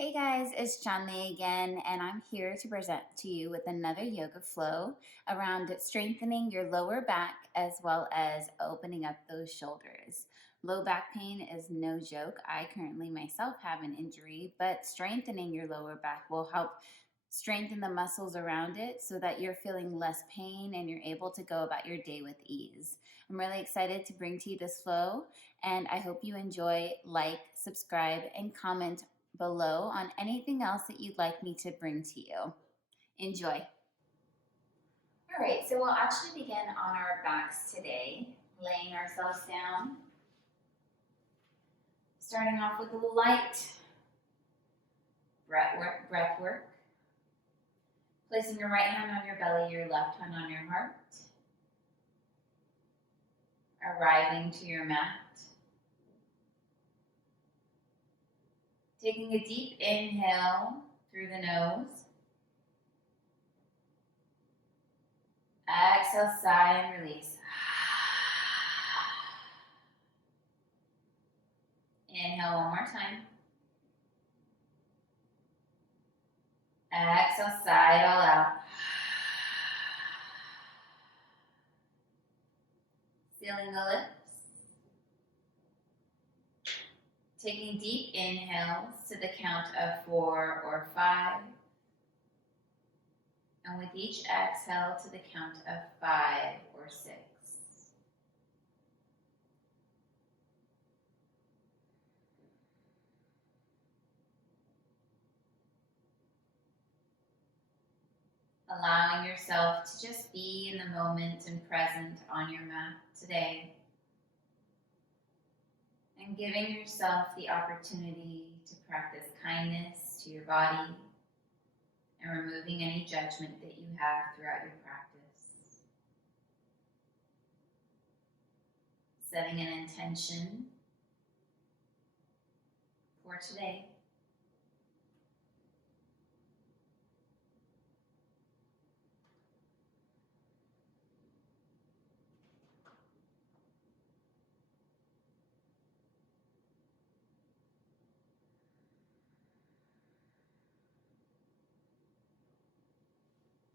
Hey guys, it's Chandni again, and I'm here to present to you with another yoga flow around strengthening your lower back as well as opening up those shoulders. Low back pain is no joke. I currently myself have an injury, but strengthening your lower back will help strengthen the muscles around it so that you're feeling less pain and you're able to go about your day with ease. I'm really excited to bring to you this flow, and I hope you enjoy. Like, subscribe, and comment below on anything else that you'd like me to bring to you. Enjoy. All right, so we'll actually begin on our backs today, laying ourselves down, starting off with a light breath work. Placing your right hand on your belly, your left hand on your heart. Arriving to your mat. Taking a deep inhale through the nose. Exhale, sigh, and release. Inhale one more time. Exhale, sigh it all out. Sealing the lips. Taking deep inhales to the count of 4 or 5. And with each exhale to the count of 5 or 6. Allowing yourself to just be in the moment and present on your mat today. And giving yourself the opportunity to practice kindness to your body and removing any judgment that you have throughout your practice. Setting an intention for today.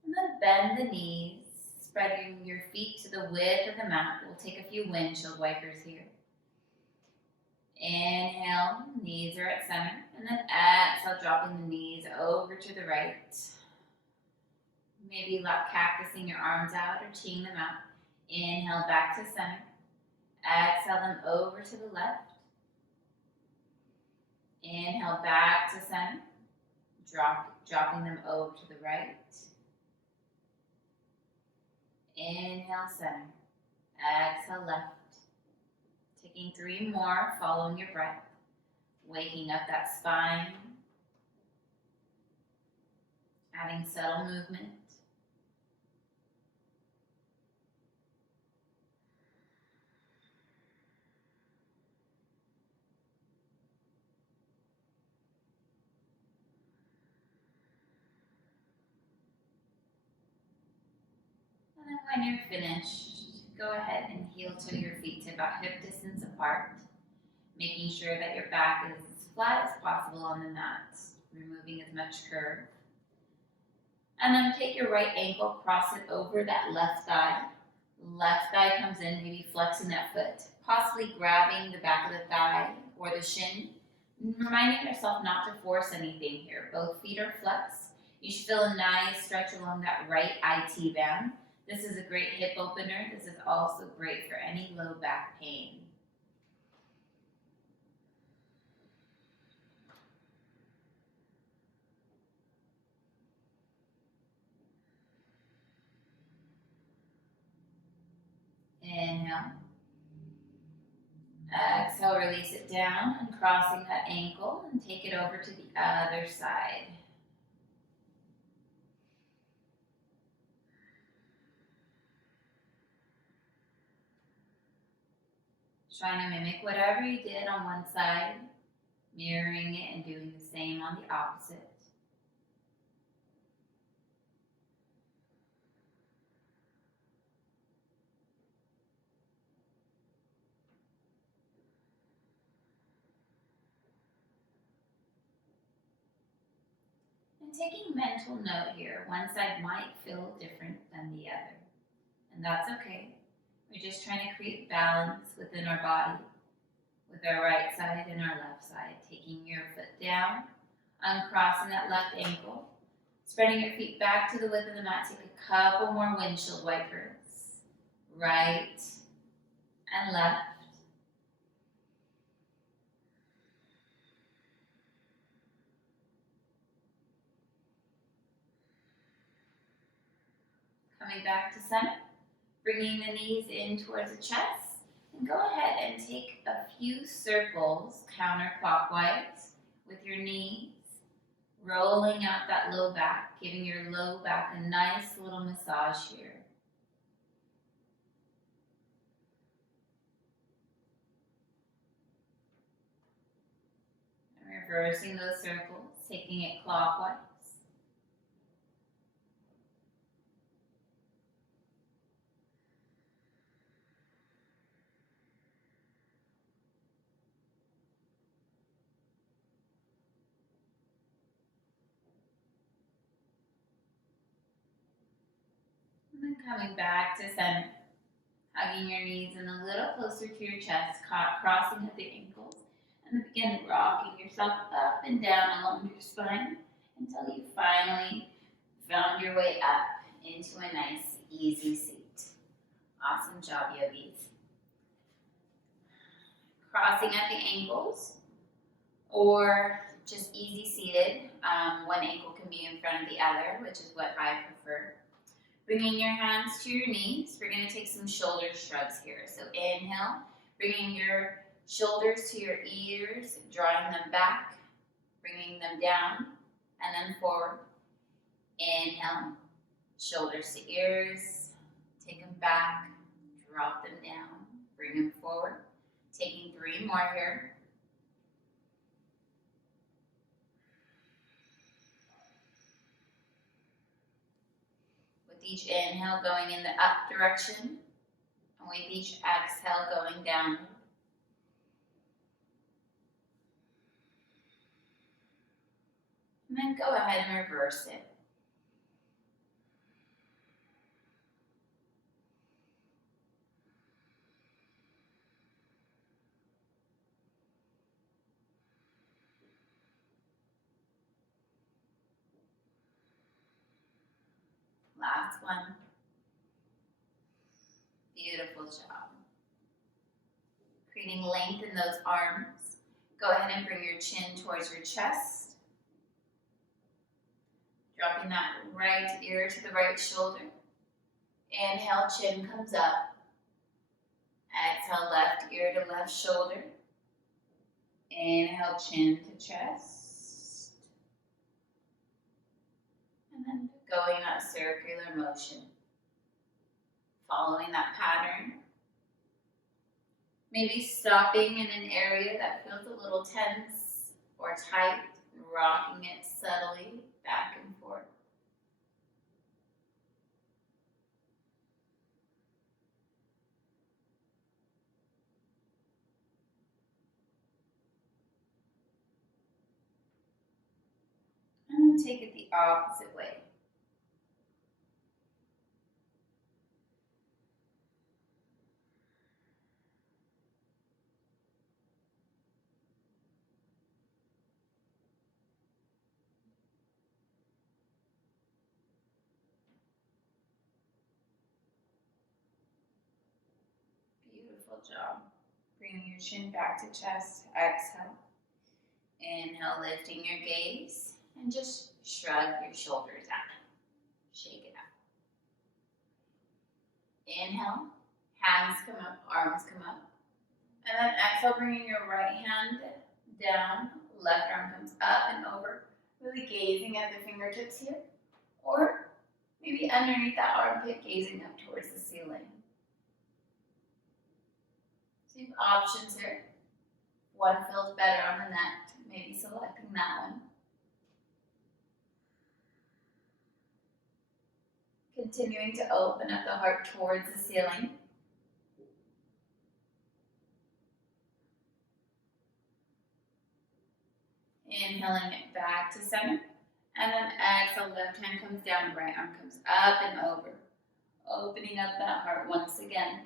And then bend the knees, spreading your feet to the width of the mat. We'll take a few windshield wipers here. Inhale, knees are at center, and then exhale, dropping the knees over to the right. Maybe cactusing your arms out or teeing them out. Inhale, back to center. Exhale them over to the left. Inhale, back to center. Dropping them over to the right. Inhale, center. Exhale, left. Taking 3 more, following your breath. Waking up that spine. Adding subtle movement. And then when you're finished, go ahead and heel toe your feet to about hip distance apart, making sure that your back is as flat as possible on the mat, removing as much curve. And then take your right ankle, cross it over that left thigh. Left thigh comes in, maybe flexing that foot, possibly grabbing the back of the thigh or the shin. Reminding yourself not to force anything here. Both feet are flexed. You should feel a nice stretch along that right IT band. This is a great hip opener. This is also great for any low back pain. Inhale. Exhale, release it down and crossing that ankle and take it over to the other side. Trying to mimic whatever you did on one side, mirroring it and doing the same on the opposite. And taking mental note here, one side might feel different than the other, and that's okay. We're just trying to create balance within our body, with our right side and our left side. Taking your foot down, uncrossing that left ankle, spreading your feet back to the width of the mat. Take a couple more windshield wipers, right and left. Coming back to center, bringing the knees in towards the chest. And go ahead and take a few circles counterclockwise with your knees, rolling out that low back, giving your low back a nice little massage here. And reversing those circles, taking it clockwise. And then coming back to center, hugging your knees in a little closer to your chest, crossing at the ankles, and then begin rocking yourself up and down along your spine until you finally found your way up into a nice, easy seat. Awesome job, yogis. Crossing at the ankles, or just easy seated. One ankle can be in front of the other, which is what I prefer. Bringing your hands to your knees, we're going to take some shoulder shrugs here. So inhale, bringing your shoulders to your ears, drawing them back, bringing them down, and then forward. Inhale, shoulders to ears, take them back, drop them down, bring them forward. Taking 3 more here. With each inhale going in the up direction, and with each exhale going down. And then go ahead and reverse it. Last one. Beautiful job. Creating length in those arms. Go ahead and bring your chin towards your chest. Dropping that right ear to the right shoulder. Inhale, chin comes up. Exhale, left ear to left shoulder. Inhale, chin to chest. And then going that circular motion. Following that pattern. Maybe stopping in an area that feels a little tense or tight, rocking it subtly back and forth. And then take it the opposite way. Beautiful job. Bringing your chin back to chest. Exhale. Inhale, lifting your gaze. And just shrug your shoulders out. Shake it out. Inhale. Hands come up, arms come up. And then exhale, bringing your right hand down. Left arm comes up and over. Really gazing at the fingertips here. Or maybe underneath that armpit, gazing up towards the ceiling. So you have options here. One feels better on the neck, maybe selecting that one. Continuing to open up the heart towards the ceiling. Inhaling it back to center. And then exhale, left hand comes down, right arm comes up and over. Opening up that heart once again.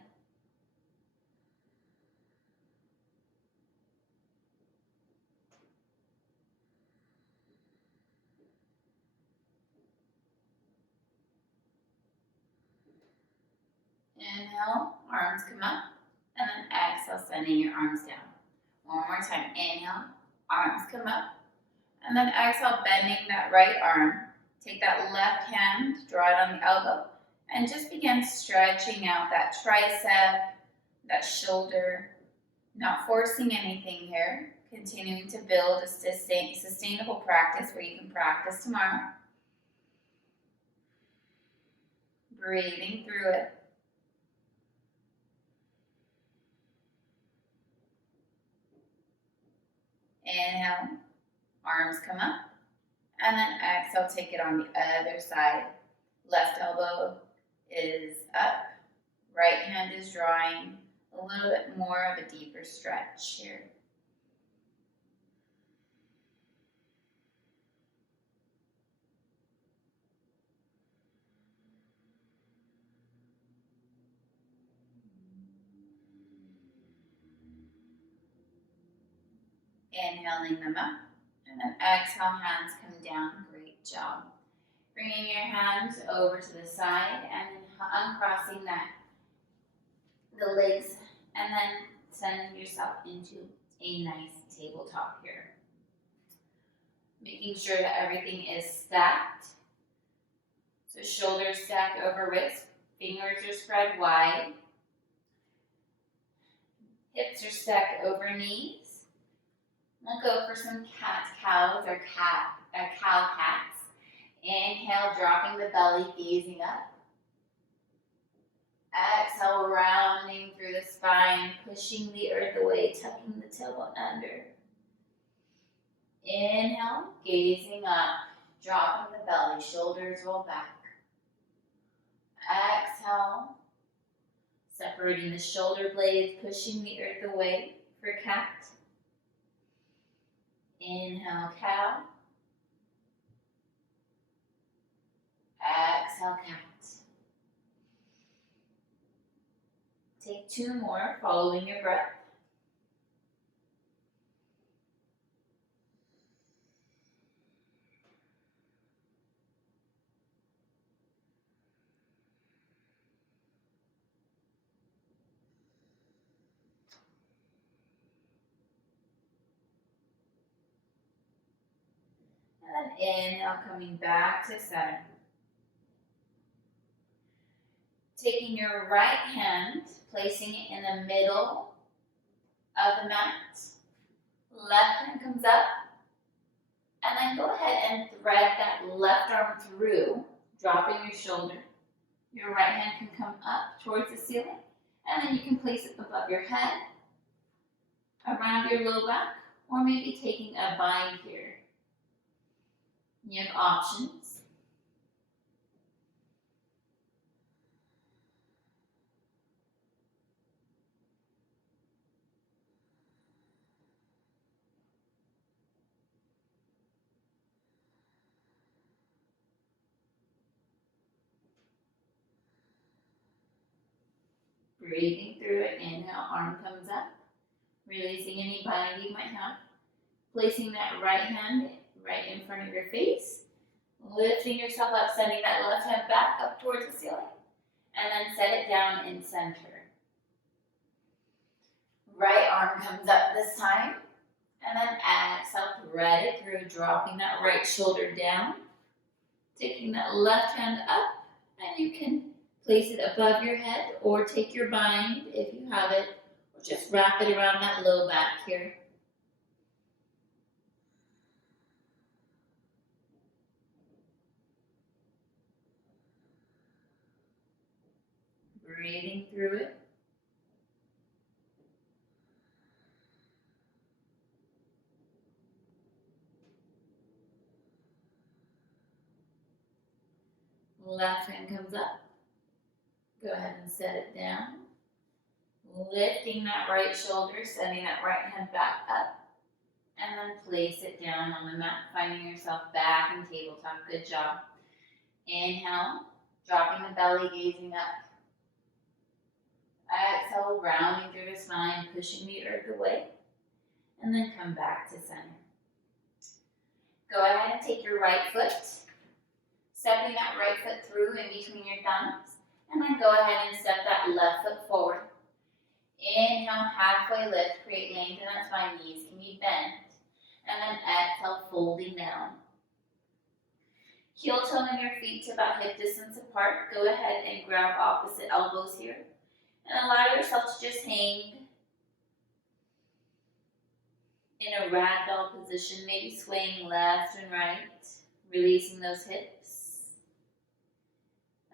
Inhale, arms come up. And then exhale, sending your arms down. One more time. Inhale, arms come up. And then exhale, bending that right arm. Take that left hand, draw it on the elbow, and just begin stretching out that tricep, that shoulder. Not forcing anything here. Continuing to build a sustainable practice where you can practice tomorrow. Breathing through it. Inhale, arms come up. And then exhale, take it on the other side. Left elbow is up. Right hand is drawing a little bit more of a deeper stretch here. Inhaling them up. And then exhale, hands come down. Great job. Bringing your hands over to the side and uncrossing the legs, and then sending yourself into a nice tabletop here. Making sure that everything is stacked. So shoulders stacked over wrists, fingers are spread wide. Hips are stacked over knees. We'll go for some cat-cows or cow-cats. Inhale, dropping the belly, gazing up. Exhale, rounding through the spine, pushing the earth away, tucking the tailbone under. Inhale, gazing up, dropping the belly, shoulders roll back. Exhale, separating the shoulder blades, pushing the earth away for cat. Inhale, cow. Exhale, cat. Take two more, following your breath. And then inhale, coming back to center. Taking your right hand, placing it in the middle of the mat. Left hand comes up. And then go ahead and thread that left arm through, dropping your shoulder. Your right hand can come up towards the ceiling. And then you can place it above your head, around your low back, or maybe taking a bind here. You have options. Breathing through it, inhale, arm comes up. Releasing any bind you might have. Placing that right hand right in front of your face. Lifting yourself up, sending that left hand back up towards the ceiling. And then set it down in center. Right arm comes up this time. And then exhale, thread it through, dropping that right shoulder down. Taking that left hand up, and you can place it above your head or take your bind if you have it, or just wrap it around that low back here. Breathing through it. Left hand comes up. Go ahead and set it down. Lifting that right shoulder, sending that right hand back up. and then place it down on the mat, finding yourself back in tabletop. Good job. Inhale, dropping the belly, gazing up. Exhale, rounding through the spine, pushing the earth away, and then come back to center. Go ahead and take your right foot, stepping that right foot through in between your thumbs, and then go ahead and step that left foot forward. Inhale, halfway lift, create length in that spine, knees can be bent, and then exhale, folding down. Heel toe in your feet to about hip distance apart. Go ahead and grab opposite elbows here, and allow yourself to just hang in a ragdoll position, maybe swaying left and right, releasing those hips.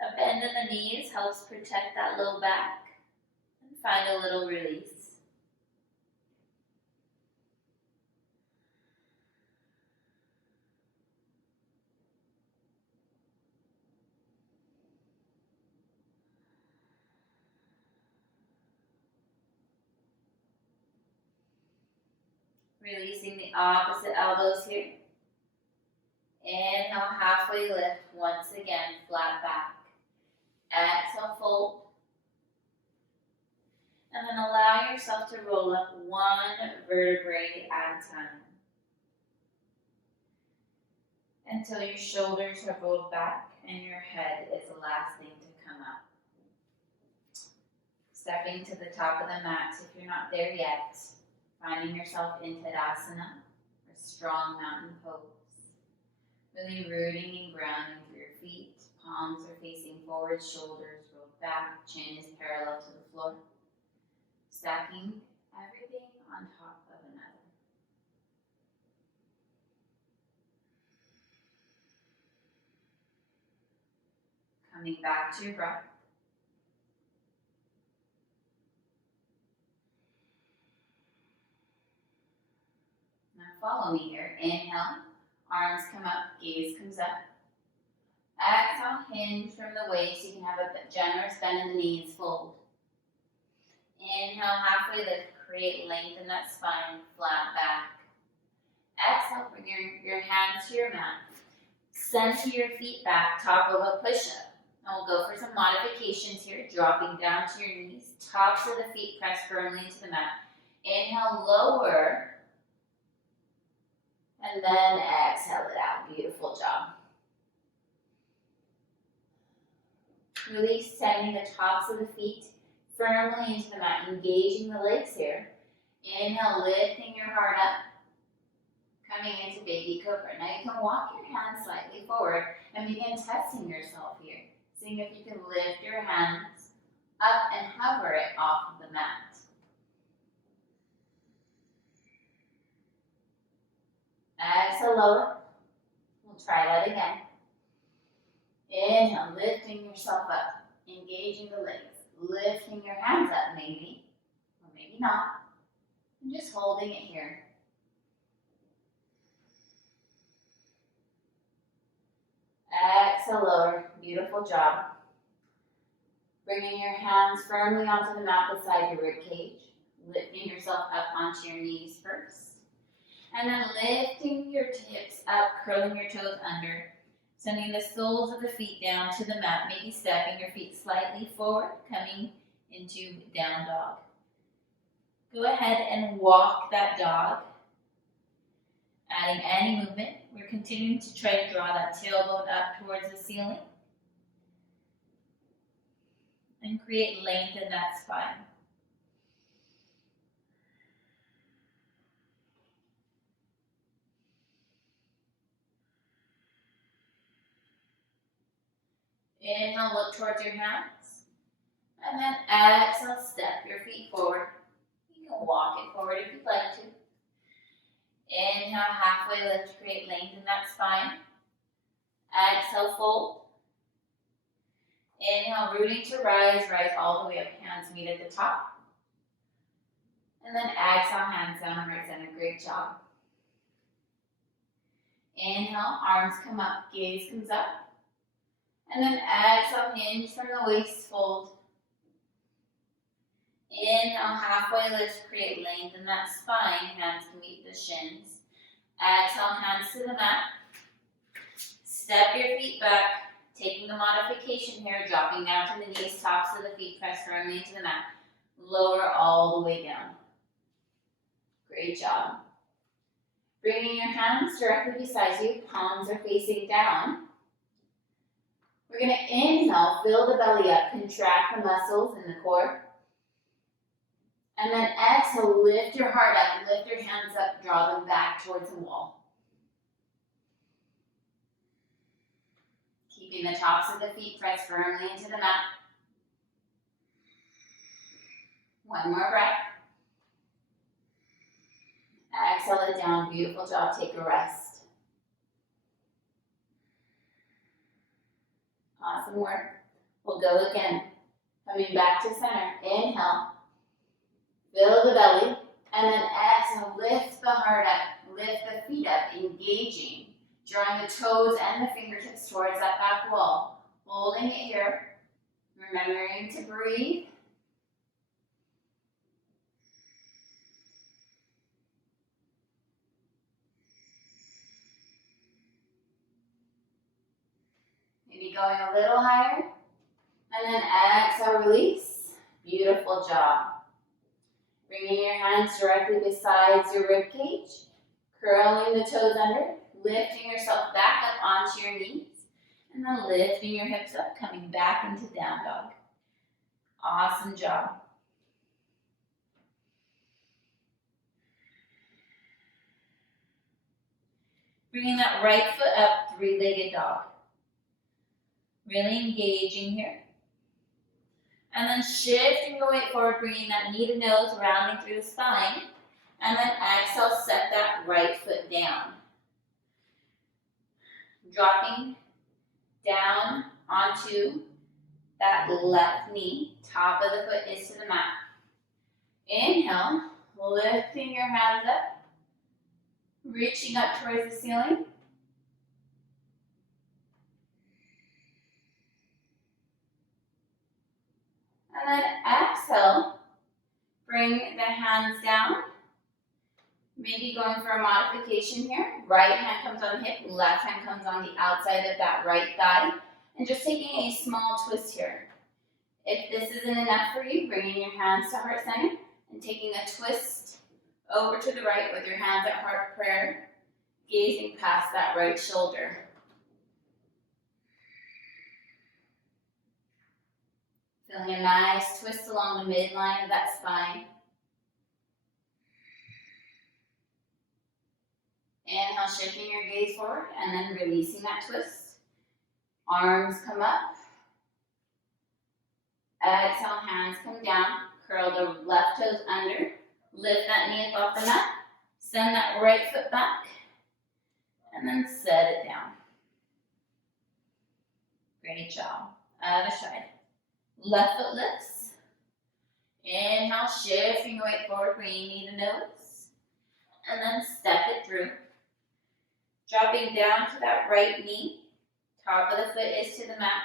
A bend in the knees helps protect that low back, and find a little release. Releasing the opposite elbows here. Inhale, halfway lift. Once again, flat back. Exhale, fold. And then allow yourself to roll up one vertebrae at a time, until your shoulders have rolled back and your head is the last thing to come up. Stepping to the top of the mat if you're not there yet. Finding yourself in Tadasana, or strong mountain pose. Really rooting and grounding through your feet. Palms are facing forward, shoulders rolled back, chin is parallel to the floor. Stacking everything on top of another. Coming back to your breath. Now follow me here. Inhale, arms come up, gaze comes up. Exhale, hinge from the waist. You can have a generous bend in the knees, fold. Inhale, halfway lift, create length in that spine, flat back. Exhale, bring your hands to your mat. Center your feet back, top of a push-up. And we'll go for some modifications here, dropping down to your knees. Tops of the feet press firmly into the mat. Inhale, lower. And then exhale it out. Beautiful job. Really sending the tops of the feet firmly into the mat, engaging the legs here. Inhale, lifting your heart up, coming into baby cobra. Now you can walk your hands slightly forward and begin testing yourself here, seeing if you can lift your hands up and hover it off of the mat. Exhale, lower. We'll try that again. Inhale, lifting yourself up, engaging the legs. Lifting your hands up maybe, or maybe not, and just holding it here. Exhale, lower. Beautiful job. Bringing your hands firmly onto the mat beside your rib cage. Lifting yourself up onto your knees first. And then lifting your hips up, curling your toes under. Sending the soles of the feet down to the mat, maybe stepping your feet slightly forward, coming into down dog. Go ahead and walk that dog, adding any movement. We're continuing to try to draw that tailbone up towards the ceiling and create length in that spine. Inhale, look towards your hands. And then exhale, step your feet forward. You can walk it forward if you'd like to. Inhale, halfway lift, create length in that spine. Exhale, fold. Inhale, rooting to rise, rise all the way up, hands meet at the top. And then exhale, hands down, right center, great job. Inhale, arms come up, gaze comes up. And then exhale, hinge from the waist, fold. Inhale, halfway lift, create length in that spine. Hands can meet the shins. Exhale, hands to the mat. Step your feet back, taking a modification here, dropping down to the knees, tops of the feet press firmly into the mat. Lower all the way down. Great job. Bringing your hands directly beside you, palms are facing down. We're going to inhale, fill the belly up, contract the muscles in the core. And then exhale, lift your heart up, lift your hands up, draw them back towards the wall. Keeping the tops of the feet pressed firmly into the mat. One more breath. Exhale it down. Beautiful job. Take a rest. Awesome work. We'll go again. Coming back to center. Inhale. Fill the belly. And then exhale. Lift the heart up. Lift the feet up. Engaging. Drawing the toes and the fingertips towards that back wall. Holding it here. Remembering to breathe. Maybe going a little higher. And then exhale, release. Beautiful job. Bringing your hands directly beside your rib cage. Curling the toes under. Lifting yourself back up onto your knees. And then lifting your hips up, coming back into down dog. Awesome job. Bringing that right foot up, three-legged dog. Really engaging here. And then shifting your weight forward, bringing that knee to nose, rounding through the spine. And then exhale, set that right foot down. Dropping down onto that left knee. Top of the foot is to the mat. Inhale, lifting your hands up. Reaching up towards the ceiling. And then exhale, bring the hands down. Maybe going for a modification here. Right hand comes on the hip, left hand comes on the outside of that right thigh. And just taking a small twist here. If this isn't enough for you, bringing your hands to heart center and taking a twist over to the right with your hands at heart prayer, gazing past that right shoulder. Feeling a nice twist along the midline of that spine. Inhale, shifting your gaze forward and then releasing that twist. Arms come up. Exhale, hands come down. Curl the left toes under. Lift that knee up off the mat. Send that right foot back. And then set it down. Great job. Other side. Left foot lifts. Inhale, shifting your weight forward, bringing knee to nose. And then step it through. Dropping down to that right knee. Top of the foot is to the mat.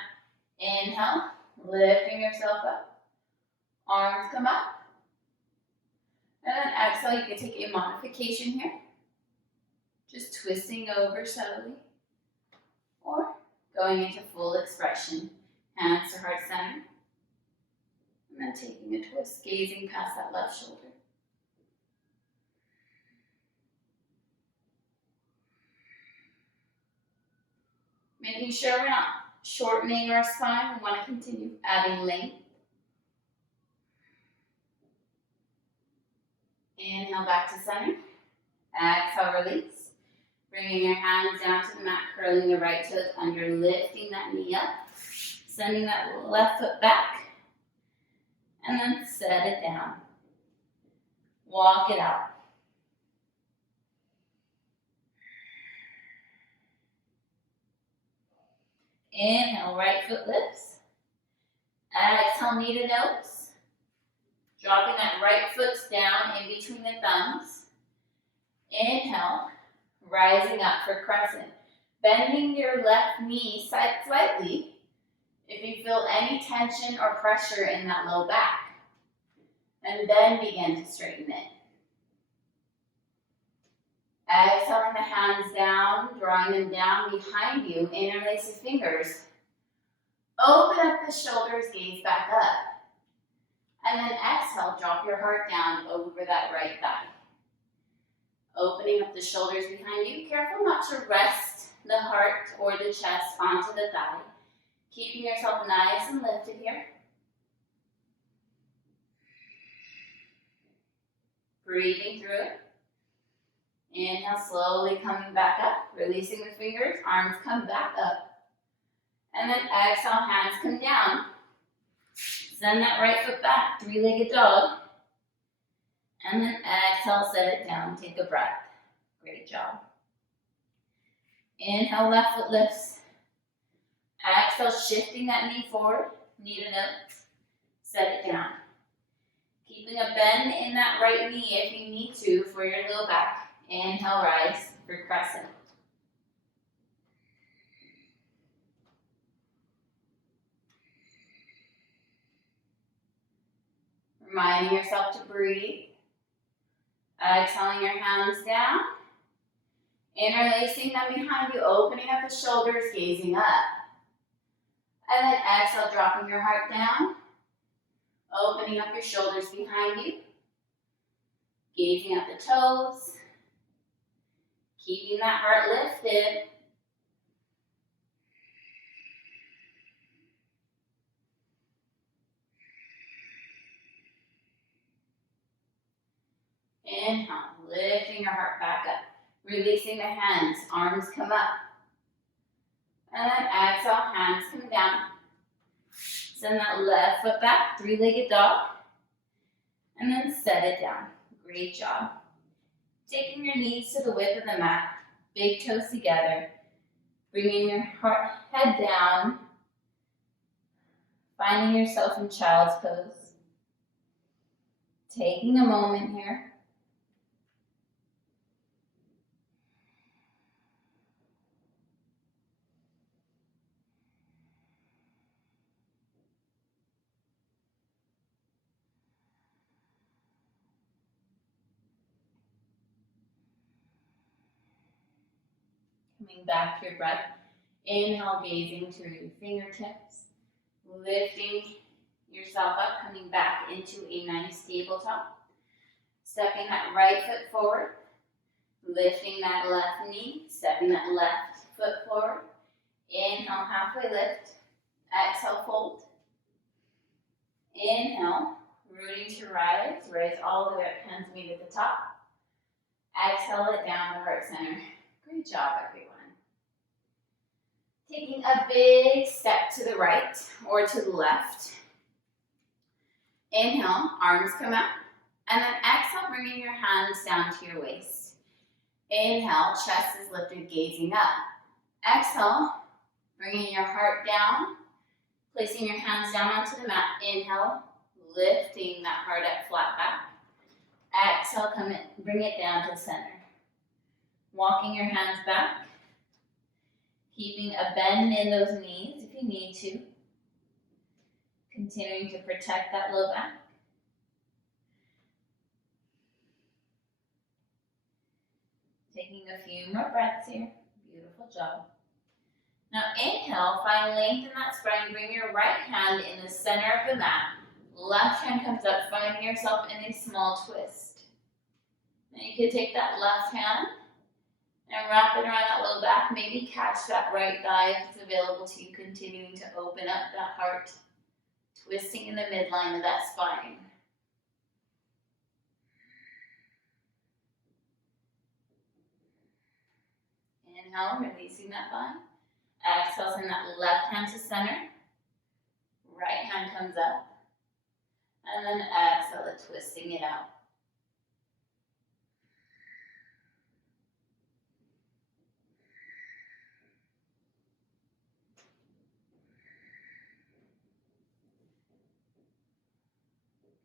Inhale, lifting yourself up. Arms come up. And then exhale, you can take a modification here. Just twisting over slowly. Or going into full expression. Hands to heart center. And then taking a twist, gazing past that left shoulder. Making sure we're not shortening our spine. We want to continue adding length. Inhale back to center. Exhale, release. Bringing your hands down to the mat, curling the right toes under, lifting that knee up. Sending that left foot back. And then set it down. Walk it out. Inhale, right foot lifts. Exhale, knee to nose. Dropping that right foot down in between the thumbs. Inhale, rising up for crescent. Bending your left knee slightly if you feel any tension or pressure in that low back. And then begin to straighten it. Exhaling the hands down, drawing them down behind you. Interlace your fingers. Open up the shoulders, gaze back up. And then exhale, drop your heart down over that right thigh. Opening up the shoulders behind you. Careful not to rest the heart or the chest onto the thigh. Keeping yourself nice and lifted here. Breathing through it. Inhale, slowly coming back up. Releasing the fingers, arms come back up. And then exhale, hands come down. Send that right foot back, three-legged dog. And then exhale, set it down, take a breath. Great job. Inhale, left foot lifts. Exhale, shifting that knee forward, knee to nose. Set it down. Keeping a bend in that right knee if you need to for your low back. Inhale, rise for crescent. Reminding yourself to breathe. Exhaling your hands down. Interlacing them behind you, opening up the shoulders, gazing up. And then exhale, dropping your heart down. Opening up your shoulders behind you. Gazing at the toes. Keeping that heart lifted. Inhale, lifting your heart back up. Releasing the hands, arms come up. And then exhale, hands come down. Send that left foot back, three-legged dog. And then set it down. Great job. Taking your knees to the width of the mat, big toes together. Bringing your head down. Finding yourself in child's pose. Taking a moment here. Coming back to your breath. Inhale, gazing through your fingertips. Lifting yourself up, coming back into a nice tabletop. Stepping that right foot forward. Lifting that left knee. Stepping that left foot forward. Inhale, halfway lift. Exhale, fold. Inhale, rooting to rise. Raise all the way up, hands meet at the top. Exhale it down to heart center. Great job, everyone. Taking a big step to the right or to the left. Inhale, arms come out. And then exhale, bringing your hands down to your waist. Inhale, chest is lifted, gazing up. Exhale, bringing your heart down. Placing your hands down onto the mat. Inhale, lifting that heart up, flat back. Exhale, bring it down to the center. Walking your hands back. Keeping a bend in those knees if you need to. Continuing to protect that low back. Taking a few more breaths here. Beautiful job. Now inhale, find length in that spine. Bring your right hand in the center of the mat. Left hand comes up, finding yourself in a small twist. Then you can take that left hand and wrap it around that low back. Maybe catch that right thigh if it's available to you, continuing to open up that heart, twisting in the midline of that spine. Inhale, releasing that thigh. Exhale, send that left hand to center. Right hand comes up. And then exhale it, twisting it out.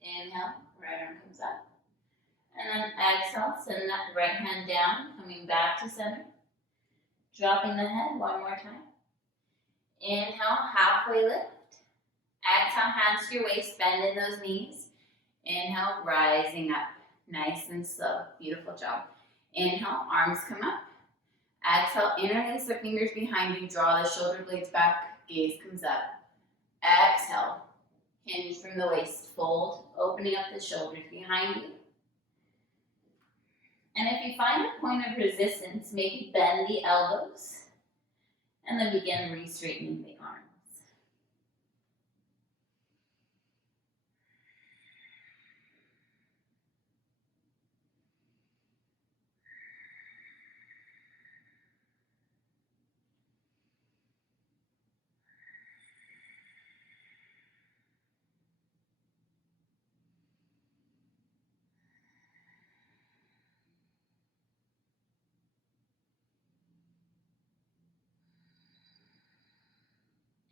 Inhale, right arm comes up. And then exhale, send that right hand down, coming back to center. Dropping the head one more time. Inhale, halfway lift. Exhale, hands to your waist, bend in those knees. Inhale, rising up, nice and slow. Beautiful job. Inhale, arms come up. Exhale, interlace the fingers behind you, draw the shoulder blades back, gaze comes up. Exhale, hinge from the waist, fold, opening up the shoulders behind you. And if you find a point of resistance, maybe bend the elbows, and then begin re-straightening the arms.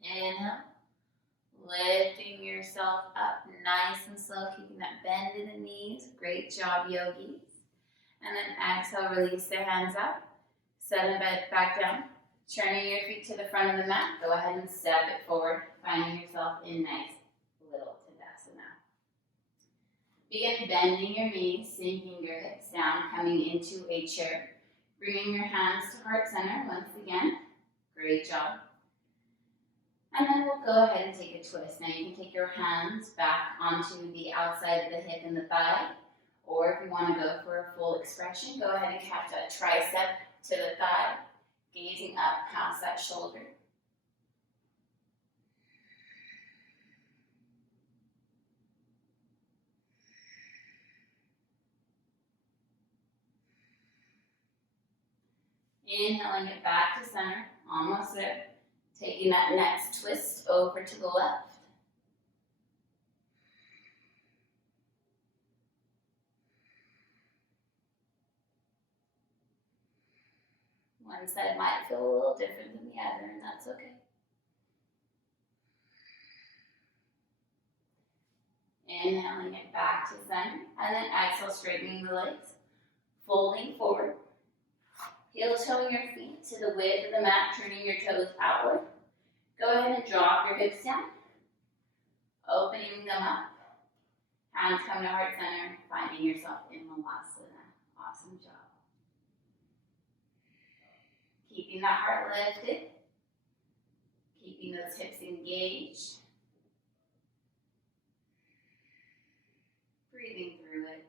Inhale, lifting yourself up nice and slow, keeping that bend in the knees. Great job, yogis. And then exhale, release the hands up. Set them back down. Turning your feet to the front of the mat. Go ahead and step it forward, finding yourself in nice little Tadasana. Begin bending your knees, sinking your hips down, coming into a chair. Bringing your hands to heart center once again. Great job. And then we'll go ahead and take a twist. Now you can take your hands back onto the outside of the hip and the thigh. Or if you want to go for a full expression, go ahead and catch that tricep to the thigh, gazing up past that shoulder. Inhaling it back to center, almost there. Taking that next twist over to the left. One side might feel a little different than the other, and that's okay. Inhaling it back to center, and then exhale, straightening the legs, folding forward. Heel toeing your feet to the width of the mat, turning your toes outward. Go ahead and drop your hips down, opening them up. Hands come to heart center, finding yourself in Malasana. Awesome job. Keeping that heart lifted, keeping those hips engaged. Breathing through it.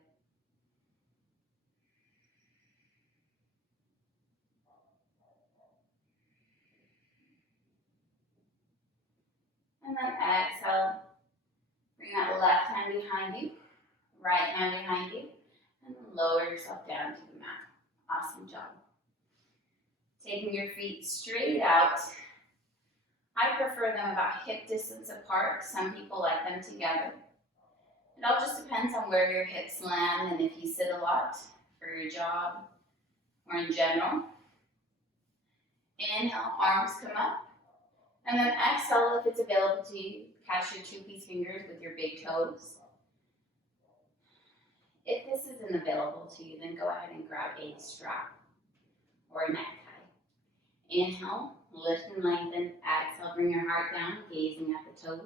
And then exhale, bring that left hand behind you, right hand behind you, and then lower yourself down to the mat. Awesome job. Taking your feet straight out. I prefer them about hip distance apart. Some people like them together. It all just depends on where your hips land and if you sit a lot for your job or in general. Inhale, arms come up. And then exhale, if it's available to you, catch your two-piece fingers with your big toes. If this isn't available to you, then go ahead and grab a strap or a necktie. Inhale, lift and lengthen. Exhale, bring your heart down, gazing at the toes.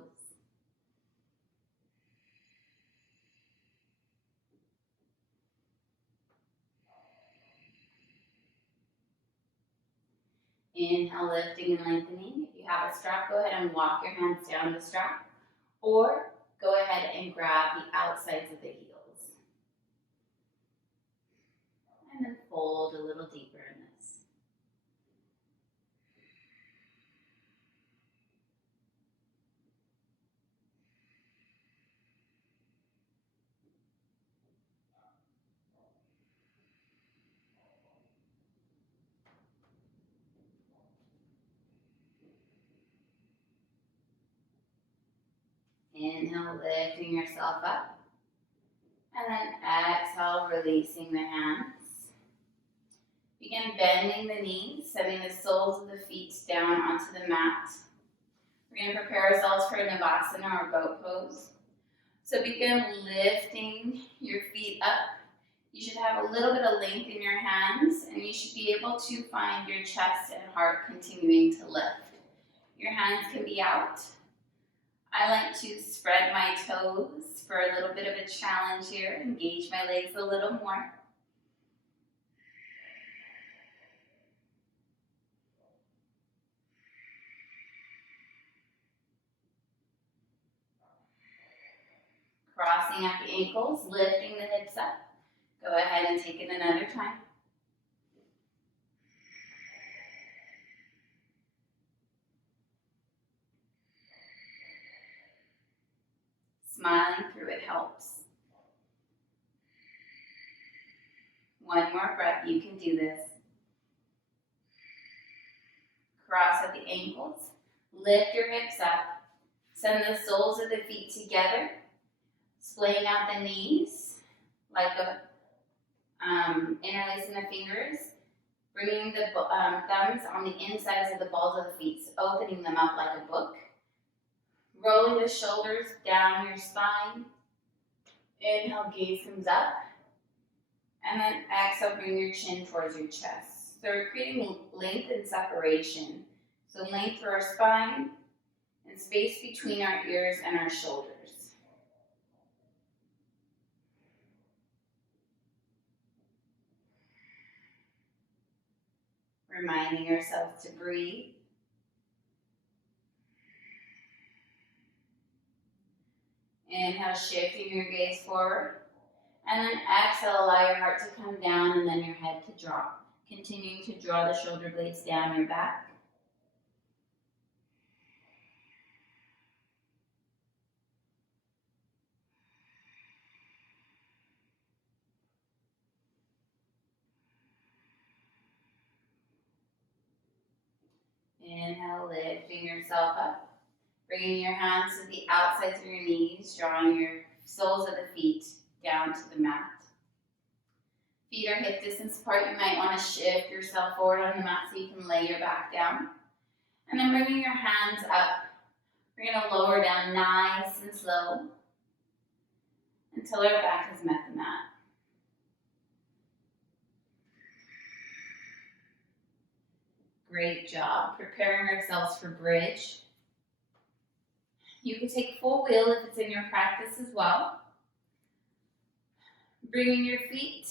Inhale, lifting and lengthening. If you have a strap, go ahead and walk your hands down the strap, or go ahead and grab the outsides of the heels. And then fold a little deeper in this. Inhale, lifting yourself up. And then exhale, releasing the hands. Begin bending the knees, sending the soles of the feet down onto the mat. We're going to prepare ourselves for Navasana or boat pose. So begin lifting your feet up. You should have a little bit of length in your hands, and you should be able to find your chest and heart continuing to lift. Your hands can be out. I like to spread my toes for a little bit of a challenge here, engage my legs a little more. Crossing at the ankles, lifting the hips up. Go ahead and take it another time. Smiling through it helps. One more breath, you can do this. Cross at the ankles, lift your hips up. Send the soles of the feet together, splaying out the knees like interlacing the fingers, bringing the thumbs on the insides of the balls of the feet, opening them up like a book. Rolling the shoulders down your spine. Inhale, gaze comes up. And then exhale, bring your chin towards your chest. So we're creating length and separation. So length through our spine and space between our ears and our shoulders. Reminding yourself to breathe. Inhale, shifting your gaze forward. And then exhale, allow your heart to come down and then your head to drop. Continuing to draw the shoulder blades down your back. Inhale, lifting yourself up. Bringing your hands to the outsides of your knees, drawing your soles of the feet down to the mat. Feet are hip distance apart. You might want to shift yourself forward on the mat so you can lay your back down. And then bringing your hands up. We're going to lower down nice and slow until our back has met the mat. Great job. Preparing ourselves for bridge. You can take full wheel if it's in your practice as well. Bringing your feet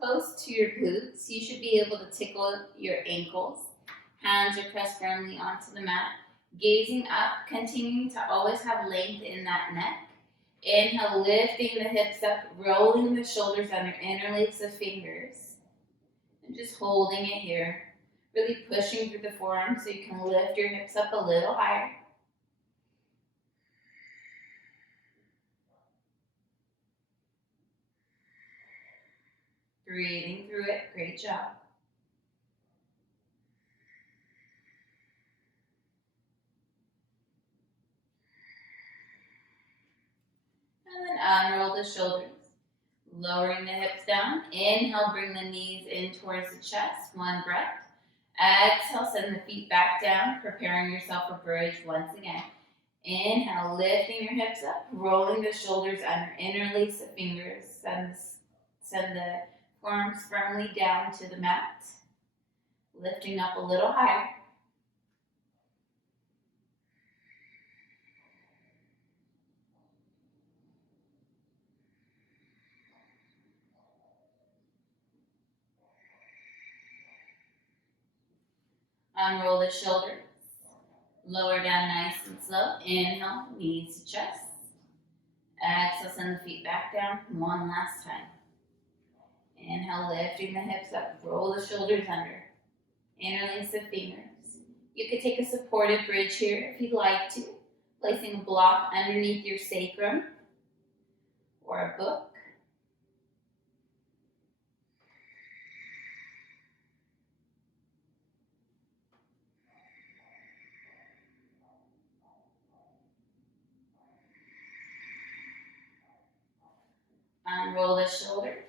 close to your glutes. You should be able to tickle your ankles. Hands are pressed firmly onto the mat. Gazing up, continuing to always have length in that neck. Inhale, lifting the hips up, rolling the shoulders under, interlace the fingers. And just holding it here. Really pushing through the forearms so you can lift your hips up a little higher. Breathing through it. Great job. And then unroll the shoulders. Lowering the hips down. Inhale, bring the knees in towards the chest. One breath. Exhale, send the feet back down, preparing yourself for bridge once again. Inhale, lifting your hips up, rolling the shoulders under, interlace the fingers, send the forearms firmly down to the mat, lifting up a little higher. Unroll the shoulders, lower down nice and slow. Inhale, knees to chest. Exhale, send the feet back down one last time. Inhale, lifting the hips up, roll the shoulders under, interlace the fingers. You could take a supported bridge here if you'd like to, placing a block underneath your sacrum or a book. Unroll the shoulders,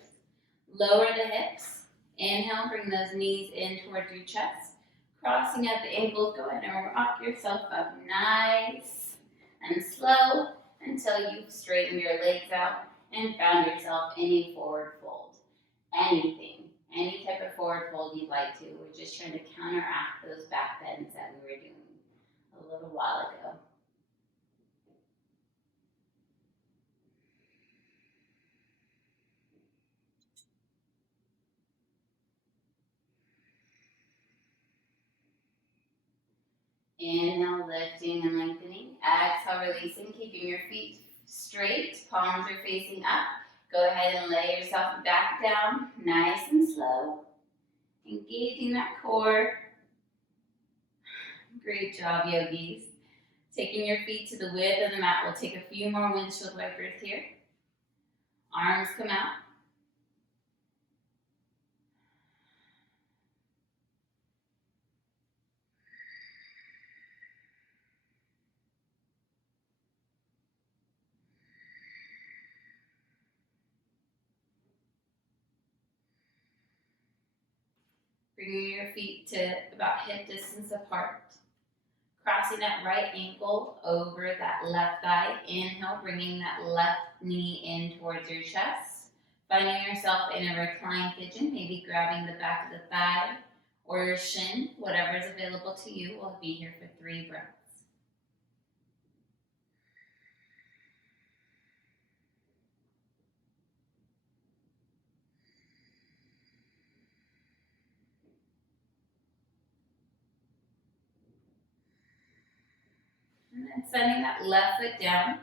lower the hips. Inhale, bring those knees in towards your chest. Crossing at the ankles, go ahead and rock yourself up nice and slow until you've straightened your legs out and found yourself in a forward fold. Anything, any type of forward fold you'd like to. We're just trying to counteract those back bends that we were doing a little while ago. Inhale, lifting and lengthening. Exhale, releasing, keeping your feet straight, palms are facing up. Go ahead and lay yourself back down, nice and slow. Engaging that core. Great job, yogis. Taking your feet to the width of the mat. We'll take a few more windshield wipers here. Arms come out. Bringing your feet to about hip distance apart. Crossing that right ankle over that left thigh. Inhale, bringing that left knee in towards your chest. Finding yourself in a reclined pigeon, maybe grabbing the back of the thigh or your shin, whatever is available to you. We'll be here for 3 breaths. And then sending that left foot down,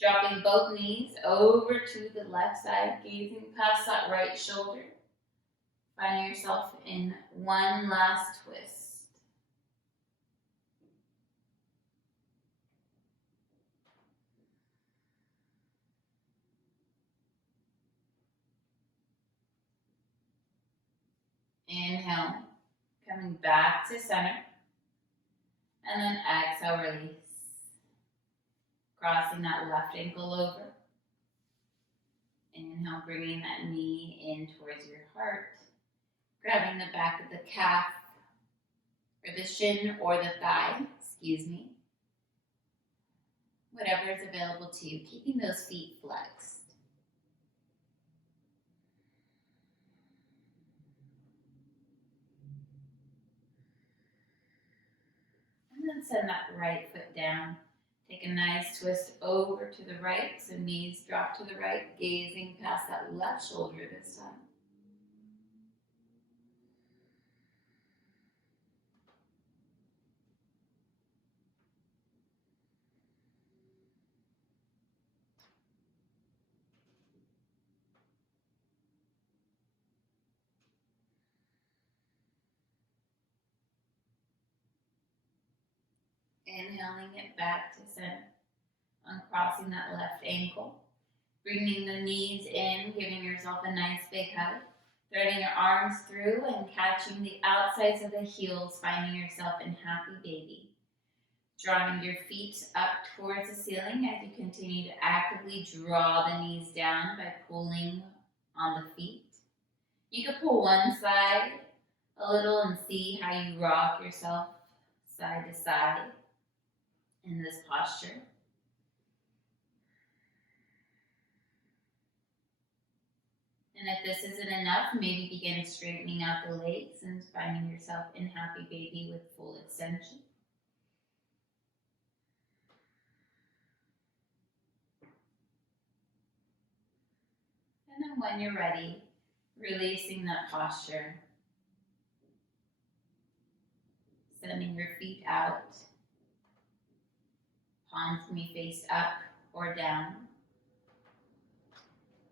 dropping both knees over to the left side, gazing past that right shoulder. Finding yourself in one last twist. Inhale, coming back to center. And then exhale, release. Crossing that left ankle over. Inhale, bringing that knee in towards your heart. Grabbing the back of the calf, or the shin, or the thigh, Whatever is available to you, keeping those feet flexed. And then send that right foot down. Take a nice twist over to the right, so knees drop to the right, gazing past that left shoulder this time. Inhaling it back to center, uncrossing that left ankle, bringing the knees in, giving yourself a nice big hug, threading your arms through and catching the outsides of the heels, finding yourself in happy baby. Drawing your feet up towards the ceiling as you continue to actively draw the knees down by pulling on the feet. You can pull one side a little and see how you rock yourself side to side in this posture. And if this isn't enough, maybe begin straightening out the legs and finding yourself in happy baby with full extension. And then when you're ready, releasing that posture, sending your feet out, palms can be faced up or down,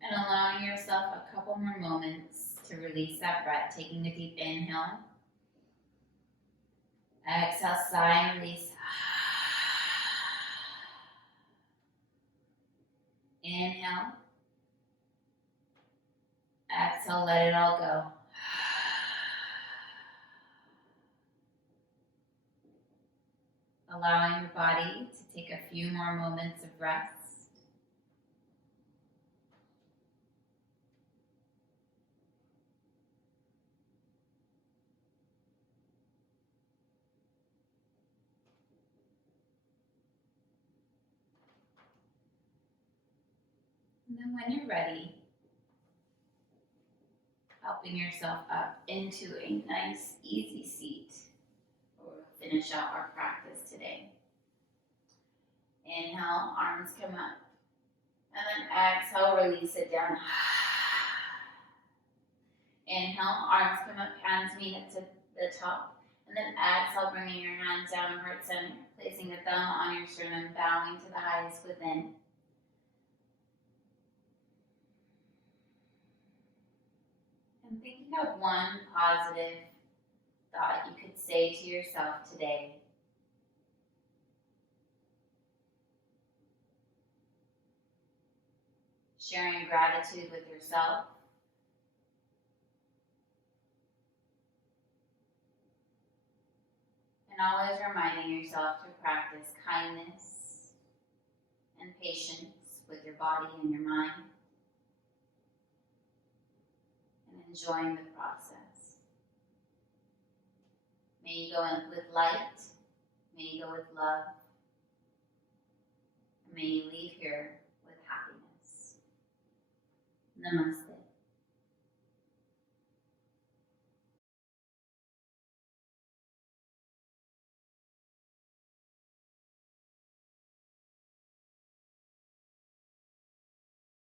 and allowing yourself a couple more moments to release that breath, taking a deep inhale. Exhale, sigh and release. Inhale. Exhale, let it all go. Allowing your body to take a few more moments of rest. And then when you're ready, helping yourself up into a nice, easy seat. We'll finish out our practice today. Inhale, arms come up. And then exhale, release it down. Inhale, arms come up, hands meet up to the top. And then exhale, bringing your hands down, heart center, placing the thumb on your sternum, bowing to the highest within. Think of one positive thought you could say to yourself today. Sharing gratitude with yourself, and always reminding yourself to practice kindness and patience with your body and your mind, and enjoying the process. May you go in with light, may you go with love, and may you leave here with happiness. Namaste.